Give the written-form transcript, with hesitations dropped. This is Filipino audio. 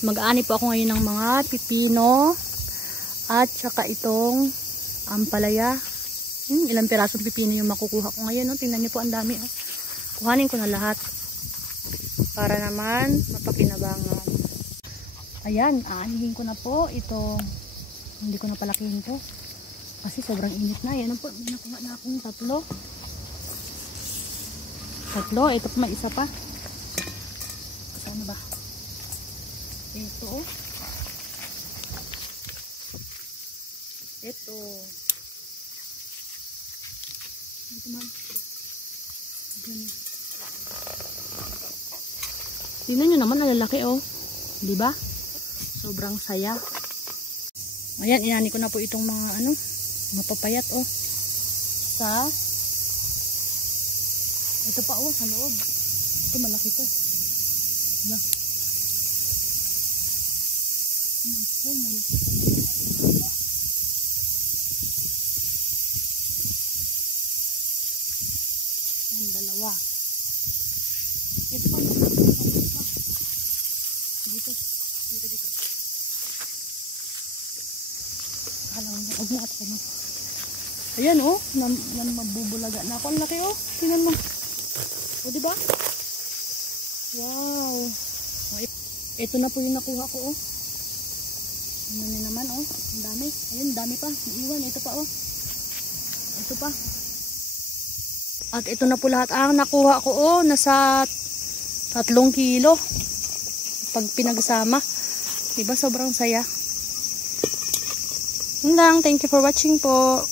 Mag-aani po ako ngayon ng mga pipino at saka itong ampalaya. Ilang pirasong pipino yung makukuha ko ngayon. No? Tingnan niyo po, ang dami. Oh. Kuhanin ko na lahat para naman mapakinabangan. Ayan, aanihin ko na po ito. Hindi ko na palakihin to kasi sobrang init na. Yan po, nakuha na akong tatlo. Ito po, may isa pa. Saan ba? Ito oh. Ito. Ito man. Tingnan nyo naman, ang lalaki oh. Diba? Sobrang saya. Ayan, inani ko na po itong mga mapapayat oh. Ito pa oh, sa loob. Ito malaki to. Diba? Oh, malaki to. Ang dalawa. Ito pa. Dito. Huwag na at ano. Ayan oh, mabubulaga na ako. Ang laki oh. Tingnan mo. O diba? Wow. Ito na po yung nakuha ko oh. Ano na naman oh. Ang dami. Ayun, dami pa. Iwan. Ito pa oh. Ito pa. At ito na po lahat ang nakuha ko oh. Nasa 3 kilo. Pag pinagsama. Diba sobrang saya. Yun lang. Thank you for watching po.